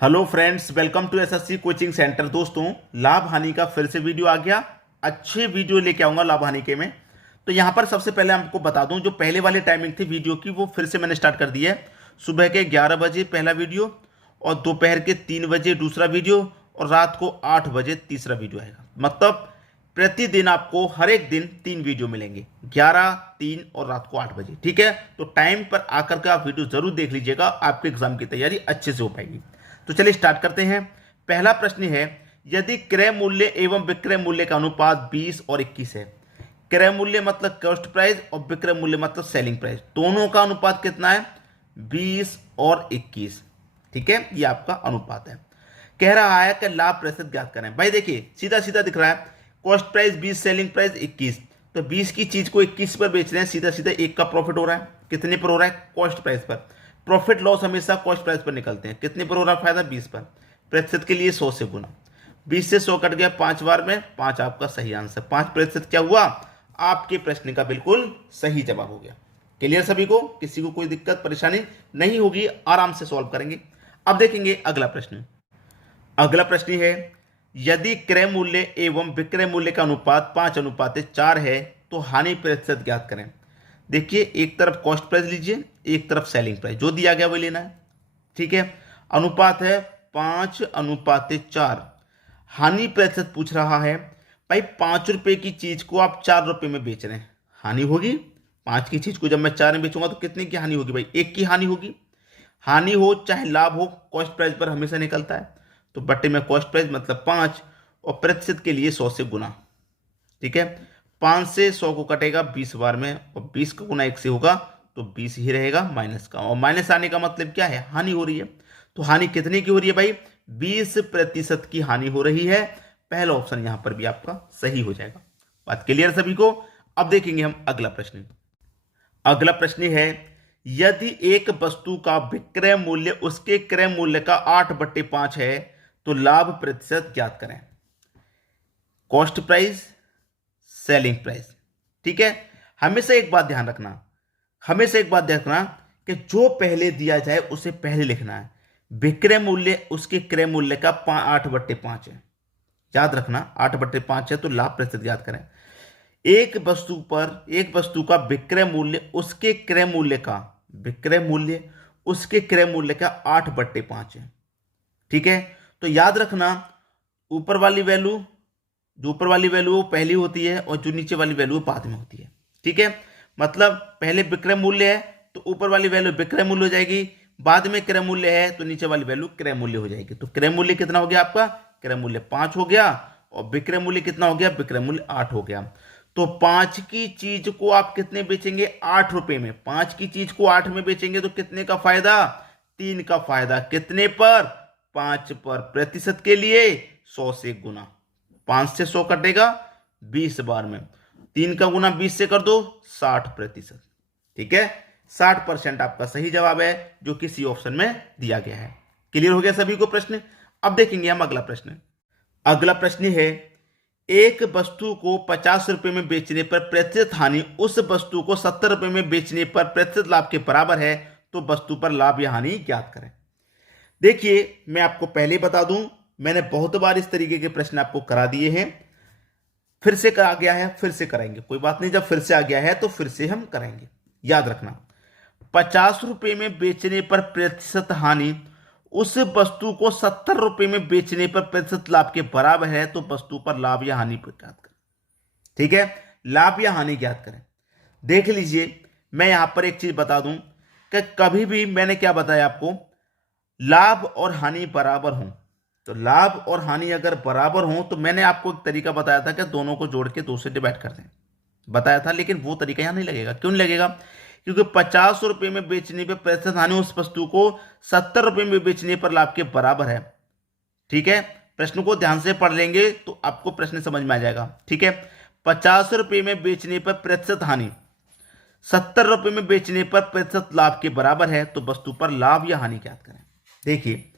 Hello friends, welcome to SSC coaching centre. दोस्तों, लाभ हानि का फिर से वीडियो आ गया। अच्छे वीडियो लेके आऊंगा लाभ हानि के में। तो यहाँ पर सबसे पहले आपको बता दूं, जो पहले वाली टाइमिंग थी वीडियो की वो फिर से मैंने स्टार्ट कर दी है। सुबह के 11 बजे पहला वीडियो, और दोपहर के 3 बजे दूसरा वीडियो, और रात को 8 बजे तीसरा वीडियो आएगा। मतलब प्रतिदिन आपको हर एक दिन 3 वीडियो मिलेंगे, 11, 3 और रात को 8 बजे। ठीक है, तो टाइम पर आकर के आप वीडियो जरूर देख लीजिएगा, आपके एग्जाम की तैयारी अच्छे से हो पाएगी। तो चलिए स्टार्ट करते हैं। पहला प्रश्न है, यदि क्रय मूल्य एवं विक्रय मूल्य का अनुपात 20 और 21 है। क्रय मूल्य मतलब कॉस्ट प्राइस और विक्रय मूल्य मतलब सेलिंग प्राइस, दोनों का अनुपात कितना है? 20 और 21। ठीक है, ये आपका अनुपात है। कह रहा है कि लाभ प्रतिशत ज्ञात करें। भाई देखिए, सीधा सीधा दिख रहा है, कॉस्ट प्राइस 20, सेलिंग प्राइस 21। तो 20 की चीज को 21 पर बेच रहे हैं, सीधा सीधा एक का प्रॉफिट हो रहा है। कितने पर हो रहा है? कॉस्ट प्राइस पर। प्रॉफिट लॉस हमेशा कॉस्ट प्राइस पर निकलते हैं। कितने पर हो रहा है फायदा? 20 पर। प्रतिशत के लिए 100 से गुना। 20 से 100 कट गया 5 बार में, 5 आपका सही आंसर। 5% क्या हुआ? आपके प्रश्न का बिल्कुल सही जवाब हो गया। क्लियर सभी को? किसी को कोई दिक्कत परेशानी नहीं होगी, आराम से सॉल्व करेंगे। अब देखेंगे अगला प्रश्न। अगला प्रश्न है, यदि क्रय मूल्य एवं विक्रय मूल्य का अनुपात 5:4 है तो हानि प्रतिशत ज्ञात करें। देखिए, एक तरफ कॉस्ट प्राइस लीजिए, एक तरफ सेलिंग प्राइस, जो दिया गया वो लेना है। ठीक है, अनुपात है 5:4। हानि प्रतिशत पूछ रहा है। भाई 5 रुपए की चीज को आप 4 रुपए में बेच रहे हैं, हानि होगी। 5 की चीज को जब मैं 4 में बेचूंगा तो कितने की हानि होगी? भाई 1 की हानि होगी। हानि हो चाहे लाभ हो, कॉस्ट प्राइस पर हमेशा निकलता है। तो बट्टे में कॉस्ट प्राइस मतलब 5, और प्रतिशत के लिए 100 से गुना। ठीक है, 5 से 100 को कटेगा 20 बार में, और 20 का गुना 1 से होगा तो 20 ही रहेगा माइनस का। और माइनस आने का मतलब क्या है? हानि हो रही है। तो हानि कितने की हो रही है भाई? 20% की हानि हो रही है। पहला ऑप्शन यहां पर भी आपका सही हो जाएगा। बात क्लियर सभी को? अब देखेंगे हम अगला प्रश्न। अगला प्रश्न है, यदि एक वस्तु का विक्रय मूल्य उसके क्रय मूल्य का 8/5 है तो लाभ प्रतिशत ज्ञात करें। Cost price, selling price. ठीक है, हमेशा एक बात ध्यान रखना, हमेशा एक बात ध्यान रखना कि जो पहले दिया जाए उसे पहले लिखना है। विक्रय मूल्य उसके क्रय मूल्य का 8/5 है। याद रखना, 8/5 है तो लाभ प्रतिशत ज्ञात करें। एक वस्तु का विक्रय मूल्य उसके क्रय मूल्य का, विक्रय मूल्य उसके क्रय मूल्य का 8/5 है। ठीक है, तो याद रखना, ऊपर वाली वैल्यू, जो ऊपर वाली वैल्यू वो पहली होती है, और जो नीचे वाली वैल्यू बाद में होती है। ठीक है, मतलब पहले विक्रय मूल्य है तो ऊपर वाली वैल्यू विक्रय मूल्य हो जाएगी, बाद में क्रय मूल्य है तो नीचे वाली वैल्यू क्रय मूल्य हो जाएगी। तो क्रय मूल्य कितना हो गया आपका? क्रय मूल्य 5 हो गया, और विक्रय मूल्य कितना हो गया? विक्रय मूल्य 8 हो गया। तो 5 की चीज को आप कितने बेचेंगे? 8 रुपए में। 5 की चीज को 8 में बेचेंगे तो कितने का फायदा? 3 का फायदा। कितने पर? 5 पर। प्रतिशत के लिए 100 से गुना। 5 से 100 कटेगा 20 बार में, 3 का गुना 20 से कर दो, 60%। ठीक है, 60% आपका सही जवाब है, जो किसी ऑप्शन में दिया गया है। क्लियर हो गया सभी को प्रश्न? अब देखेंगे हम अगला प्रश्न। अगला प्रश्न है, एक वस्तु को 50 रुपए में बेचने पर प्रतिशत हानि उस वस्तु को 70 रुपए में बेचने पर प्रतिशत लाभ के बराबर है, तो वस्तु पर लाभ या हानि ज्ञात करें। देखिए, मैं आपको पहले ही बता दूं, मैंने बहुत बार इस तरीके के प्रश्न आपको करा दिए हैं। फिर से आ गया है, फिर से कराएंगे, कोई बात नहीं। जब फिर से आ गया है तो फिर से हम कराएंगे। याद रखना, 50 रुपए में बेचने पर प्रतिशत हानि उस वस्तु को 70 रुपए में बेचने पर प्रतिशत लाभ के बराबर है, तो वस्तु पर लाभ या हानि ज्ञात करें। ठीक है, लाभ या हानि ज्ञात करें। देख लीजिए, मैं यहां पर एक चीज बता दूं कि कभी भी मैंने क्या बताया आपको, लाभ और हानि बराबर हों, तो लाभ और हानि अगर बराबर हों तो मैंने आपको एक तरीका बताया था कि दोनों को जोड़ के 2 से डिवाइड कर दें, बताया था। लेकिन वो तरीका यहां नहीं लगेगा। क्यों नहीं लगेगा? क्योंकि 50 रुपए में बेचने पर प्रतिशत हानि उस वस्तु को 70 रुपए में बेचने पर लाभ के बराबर है। ठीक है, प्रश्न को ध्यान से पढ़ लेंगे तो आपको प्रश्न समझ में आ जाएगा। ठीक है, 50 रुपए में बेचने पर प्रतिशत हानि 70 रुपए में बेचने पर प्रतिशत लाभ के बराबर है, तो वस्तु पर लाभ या हानि ज्ञात करें। देखिए,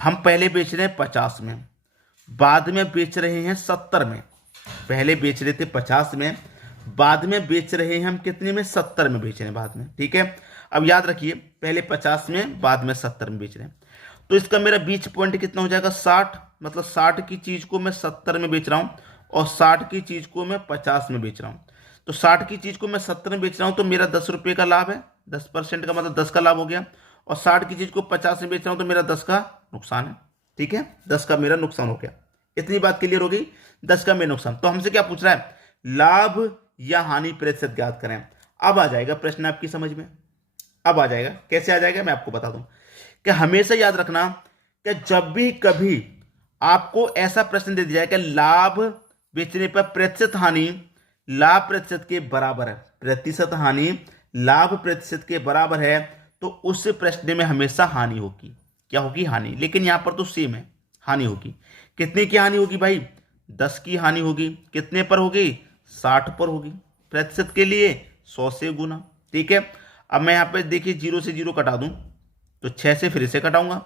हम पहले बेच रहे हैं 50 में, बाद में बेच रहे हैं 70 में। पहले बेच रहे थे 50 में, बाद में बेच रहे हैं हम कितने में? 70 में बेच रहे हैं बाद में। ठीक है, अब याद रखिए, पहले 50 में, बाद में 70 में बेच रहे हैं। तो इसका मेरा बीच पॉइंट कितना हो जाएगा 60, मतलब 60 की चीज को मैं 70 में बेच रहा हूं और 60 की चीज को मैं 50 में बेच रहा हूं। तो 60 की चीज को मैं 70 में बेच रहा हूं तो मेरा 10 रुपये का लाभ है, 10% का मतलब 10 का लाभ हो गया। और 60 की चीज को 50 में बेच रहा हूं तो मेरा 10 का नुकसान है। ठीक है, 10 का मेरा नुकसान हो गया। इतनी बात क्लियर हो गई, 10 का मेरा नुकसान। तो हमसे क्या पूछ रहा है, लाभ या हानि प्रतिशत ज्ञात करें। अब आ जाएगा प्रश्न आपकी समझ में, अब आ जाएगा। कैसे आ जाएगा मैं आपको बता दूं कि हमेशा याद रखना कि जब भी कभी आपको ऐसा प्रश्न दे दिया जाए कि लाभ बेचने पर प्रतिशत हानि लाभ प्रतिशत के बराबर है, प्रतिशत हानि लाभ प्रतिशत के बराबर है, तो उस प्रश्न में हमेशा हानि होगी। क्या होगी, हानि। लेकिन यहां पर तो सेम है, हानि होगी। कितने की हानि होगी भाई, 10 की हानि होगी। कितने पर होगी, 60 पर होगी। प्रतिशत के लिए 100 से गुना। ठीक है, अब मैं यहां पे देखिए 0 से 0 कटा दूं तो 6 से फिर से कटाऊंगा।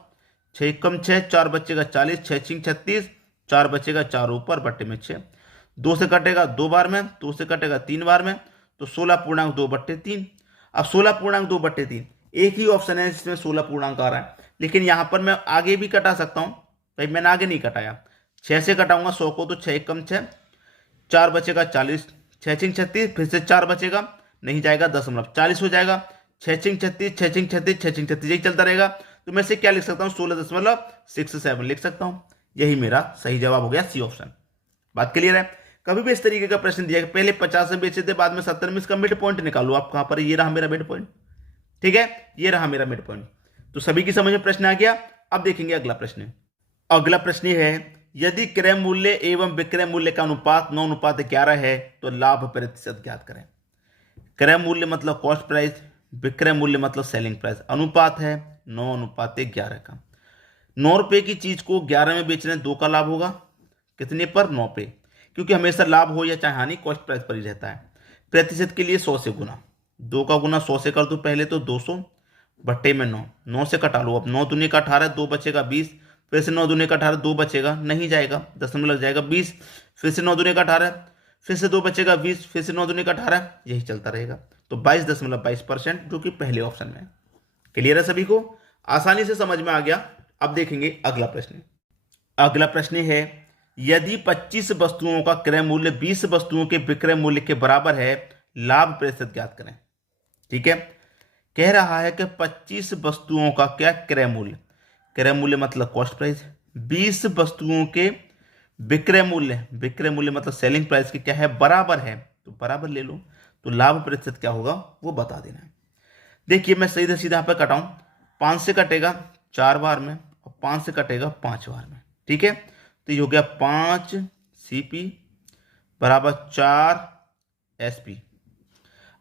6 कम 6, 4 बचेगा 40, 6 छिंग 36, 4 बचेगा 4 ऊपर बट्टे में 6। 2 से कटेगा 2 बार में, 2 से कटेगा 3 बार में, तो 16.2/3। अब 16.2/3 एक ही ऑप्शन है जिसमें 16 पूर्णांक आ रहा है, लेकिन यहां पर मैं आगे भी कटा सकता हूं। भाई मैंने आगे नहीं कटाया, 6 से कटाऊंगा 100 को, तो 6 कम 6, 4 बचेगा 40, 6 छिंग 36, फिर से 4 बचेगा, नहीं जाएगा 10.40 हो जाएगा। 6 छिंग 36, 6 छिंग 36, 6 छिंग 36 यही चलता रहेगा। तो मैं से क्या लिख सकता हूं, 16.67 लिख सकता हूं। यही मेरा सही जवाब हो गया, सी ऑप्शन। बात क्लियर है। कभी भी इस तरीके का प्रश्न दिया पहले 50 में बेचे थे बाद में 70 में, इसका मिड पॉइंट निकालो आप कहां पर, ये रहा मेरा मिड पॉइंट। ठीक है, ये रहा मेरा मिड पॉइंट। तो सभी की समझ में प्रश्न आ गया। अब देखेंगे अगला प्रश्न। अगला प्रश्न है, यदि क्रय मूल्य एवं विक्रय मूल्य का अनुपात 9:11 है तो लाभ प्रतिशत ज्ञात करें। क्रय मूल्य मतलब कॉस्ट प्राइस, विक्रय मूल्य मतलब सेलिंग प्राइस। अनुपात है 9:11 का। 9 रुपए की चीज को 11 में बेचने 2 का लाभ होगा। कितने पर, 9 पे, क्योंकि हमेशा लाभ हो या चाहे हानि कॉस्ट प्राइस पर ही रहता है। प्रतिशत के लिए 100 से गुना, 2 का गुना 100 से कर दो पहले, तो 200 बट्टे में 9, 9 से कटा लो। अब 9 दूनी का 18, 2 बचेगा 20, फिर से 9 दूनी का 18, 2 बचेगा, नहीं जाएगा, दशमलव लग जाएगा 20, फिर से 9 दूनी का 18, फिर से 2 बचेगा 20, फिर से 9 दूनी का 18, यही चलता रहेगा। तो 22.22%, जो कि पहले ऑप्शन में है। क्लियर है सभी को, आसानी से समझ में आ गया। अब देखेंगे अगला प्रश्न। अगला प्रश्न है, यदि 25 वस्तुओं का क्रय मूल्य 20 वस्तुओं के विक्रय मूल्य के बराबर है, लाभ प्रतिशत ज्ञात करें। ठीक है, कह रहा है कि 25 वस्तुओं का क्या क्रय मूल्य, क्रय मूल्य मतलब कॉस्ट प्राइस, 20 वस्तुओं के विक्रय मूल्य, विक्रय मूल्य मतलब सेलिंग प्राइस के क्या है, बराबर है, तो बराबर ले लो। तो लाभ प्रतिशत क्या होगा वो बता देना है। देखिए मैं सीधा सीधा पे कटाऊं, 5 से कटेगा 4 बार में और 5 से कटेगा 5 बार में। ठीक है, तो ये हो गया 5 CP बराबर 4 SP।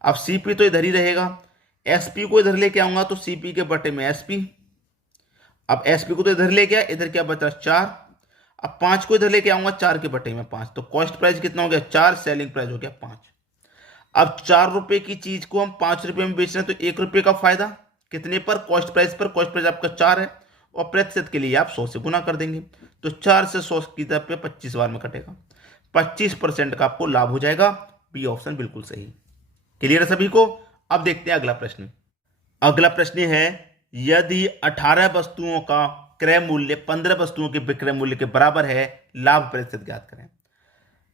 अब CP तो इधर ही रहेगा, SP को इधर लेके आऊंगा तो CP के बटे में SP। अब SP को तो इधर ले गया, इधर क्या बचा 4। अब 5 को इधर लेके आऊंगा 4 के बटे में 5, तो कॉस्ट प्राइस कितना हो गया 4, सेलिंग प्राइस हो गया 5। अब 4 रुपए की चीज को हम 5 रुपए में बेच रहे हैं तो 1 रुपए का फायदा। कितने पर, कॉस्ट प्राइस पर, कॉस्ट प्राइस आपका 4 है और प्रतिशत के लिए आप 100 से गुना कर देंगे, तो 4 से 100 की तरफ पे 25 बार में कटेगा, 25% का आपको लाभ हो जाएगा। बी ऑप्शन बिल्कुल सही। क्लियर है सभी को। अब देखते हैं अगला प्रश्न। अगला प्रश्न है, यदि 18 वस्तुओं का क्रय मूल्य 15 वस्तुओं के विक्रय मूल्य के बराबर है, लाभ प्रतिशत ज्ञात करें।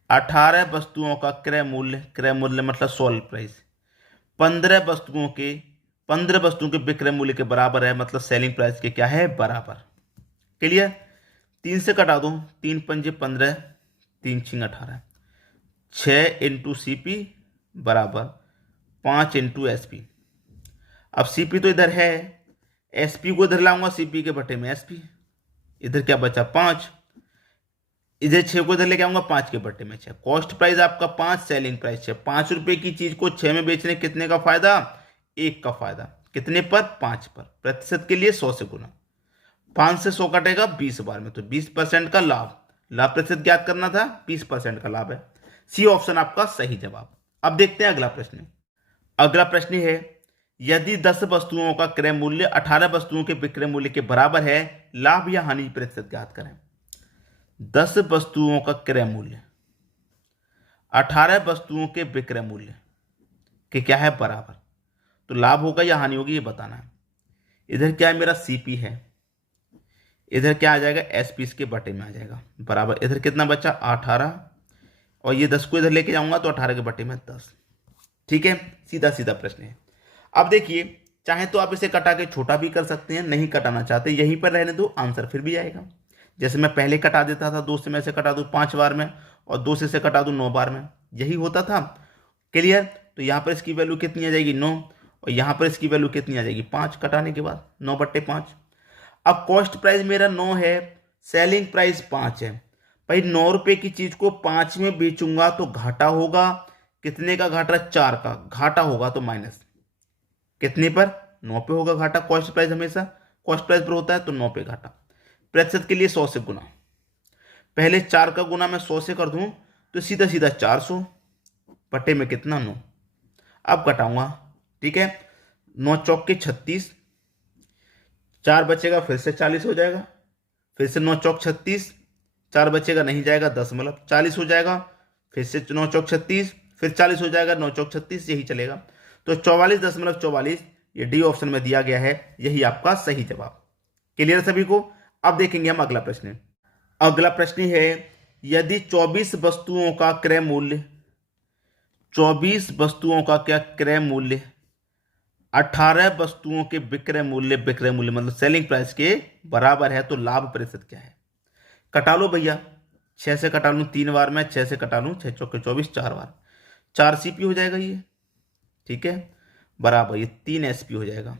18 वस्तुओं का क्रय मूल्य मतलब सोल्ड प्राइस, 15 वस्तुओं के विक्रय मूल्य के बराबर है, मतलब सेलिंग प्राइस के क्या है, बराबर। क्लियर। 3 से कटा दो, 3 पंजे 15, 3 छिंग 18, 6 इंटू CP बराबर 5 इंटू SP। अब CP तो इधर है, SP को इधर लाऊंगा, CP के बटे में SP, इधर क्या बचा 5, इधर 6 को इधर लेके आऊंगा 5 के बटे में 6। कॉस्ट प्राइस आपका 5, सेलिंग प्राइस 6। 5 रुपए की चीज को 6 में बेचने कितने का फायदा, 1 का फायदा। कितने पर, 5 पर। प्रतिशत के लिए 100 से गुना, 5 से 100 कटेगा 20 बार में, तो 20% का लाभ, लाभ प्रतिशत ज्ञात करना था, 20% का लाभ है। सी ऑप्शन आपका सही जवाब। अब देखते हैं अगला प्रश्न। अगला प्रश्न है, यदि 10 वस्तुओं का क्रय मूल्य 18 वस्तुओं के विक्रय मूल्य के बराबर है, लाभ या हानि प्रतिशत ज्ञात करें। 10 वस्तुओं का क्रय मूल्य 18 वस्तुओं के विक्रय मूल्य के क्या है, बराबर, तो लाभ होगा या हानि होगी ये बताना है। इधर क्या है, मेरा CP है, इधर क्या आ जाएगा, एसपी इसके बटे में आ जाएगा, बराबर इधर कितना बचा 18, और ये 10 को इधर लेके जाऊंगा तो 18 के बटे में 10। ठीक है, सीधा सीधा प्रश्न है। अब देखिए, चाहे तो आप इसे कटा के छोटा भी कर सकते हैं, नहीं कटाना चाहते यहीं पर रहने दो, आंसर फिर भी आएगा। जैसे मैं पहले कटा देता था, 2 से मैं से कटा दूं 5 बार में, और 2 से कटा दूं 9 बार में, यही होता था। क्लियर? तो यहाँ पर इसकी वैल्यू कितनी आ जाएगी 9, और यहाँ पर इसकी वैल्यू कितनी आ जाएगी 5 कटाने के बाद, 9/5। अब कॉस्ट प्राइस मेरा 9 है, सेलिंग प्राइस 5 है। भाई 9 रुपए की चीज को 5 में बेचूंगा तो घाटा होगा, कितने का घाटा, 4 का घाटा होगा, तो माइनस कितने पर, 9 पे होगा घाटा। कॉस्ट प्राइस हमेशा कॉस्ट प्राइस पर होता है, तो 9 पे घाटा। प्रतिशत के लिए 100 से गुना, पहले 4 का गुना मैं 100 से कर दूं तो सीधा सीधा 400 बटे में कितना 9। अब घटाऊंगा, ठीक है, 9 चौक के 36, 4 बचेगा फिर से 40 हो जाएगा, फिर से 9 चौक 36, 4 बचेगा नहीं जाएगा 10 हो जाएगा, फिर से 9 चौक 36, फिर 40 हो जाएगा, 9 चौक 36, यही चलेगा। तो 44.44 ये डी ऑप्शन में दिया गया है, यही आपका सही जवाब। क्लियर सभी को? अब देखेंगे हम अगला प्रश्न। अगला प्रश्न है, यदि 24 वस्तुओं का क्रय मूल्य 18 वस्तुओं के विक्रय मूल्य मतलब सेलिंग प्राइस के बराबर है, तो लाभ प्रतिशत क्या है? कटा लो भैया, 6 से कटा लूँ 3 बार में, 6 से कटा लूँ 6 चौके 24, 4 बार, 4 सीपी हो जाएगा ये, ठीक है, बराबर ये 3 एसपी हो जाएगा।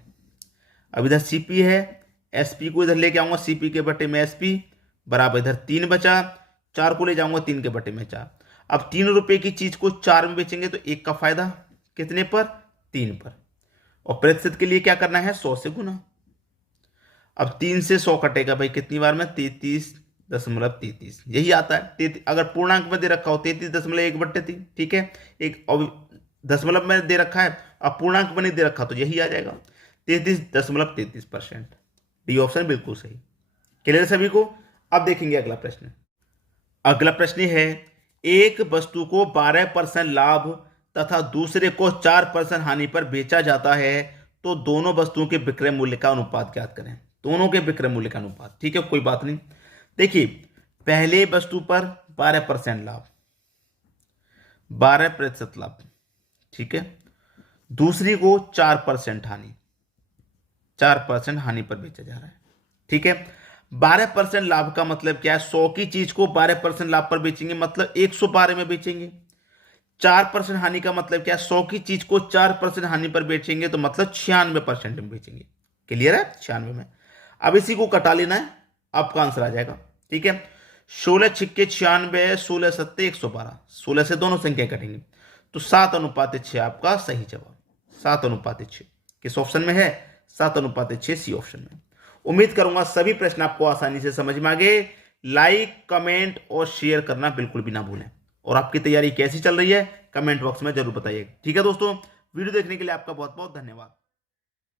अब इधर सीपी है, एसपी को इधर लेके आऊंगा, सीपी के बटे में एसपी, बराबर इधर 3 बचा, 4 को ले जाऊंगा 3 के बटे में 4। अब 3 रुपए की चीज को 4 में बेचेंगे तो 1 का फायदा, कितने पर, 3 पर। और प्रतिशत के लिए क्या करना है, 100 से गुना। अब 3 से 100 कटेगा भाई कितनी बार में, 33.33, यही आता है। अगर पूर्णांक में दे रखा हो 33.1/3, ठीक है, एक दशमलव में दे रखा है, अब पूर्णांक में नहीं दे रखा तो यही आ जाएगा 33.33%। डी ऑप्शन बिल्कुल सही। क्लियर सभी को? अब देखेंगे अगला प्रश्न। अगला प्रश्न है, एक वस्तु को 12% लाभ तथा दूसरे को 4% हानि पर बेचा जाता है, तो दोनों वस्तुओं के विक्रय मूल्य का अनुपात ज्ञात करें। दोनों के विक्रय मूल्य का अनुपात, ठीक है, कोई बात नहीं। देखिए, पहले वस्तु पर 12% लाभ, 12% लाभ, ठीक है, दूसरी को 4% हानि, 4% हानि पर बेचा जा रहा है, ठीक है। 12% लाभ का मतलब क्या है, 100 की चीज को 12% लाभ पर बेचेंगे मतलब 112 में बेचेंगे। 4% हानि का मतलब क्या है, 100 की चीज को 4% हानि पर बेचेंगे तो मतलब 96% में बेचेंगे। क्लियर है? 96 में। अब इसी को कटा लेना है, आपका आंसर आ जाएगा, ठीक है। 16 छिक्के 96, 16 सत्ते 112, 16 से दोनों संख्या कटेंगे तो 7:6 आपका सही जवाब। 7:6 किस ऑप्शन में है, 7:6 सी ऑप्शन में। उम्मीद करूंगा सभी प्रश्न आपको आसानी से समझ में आ गए। लाइक, कमेंट और शेयर करना बिल्कुल भी ना भूलें। और आपकी तैयारी कैसी चल रही है कमेंट बॉक्स में जरूर बताइए, ठीक है दोस्तों। वीडियो देखने के लिए आपका बहुत बहुत धन्यवाद।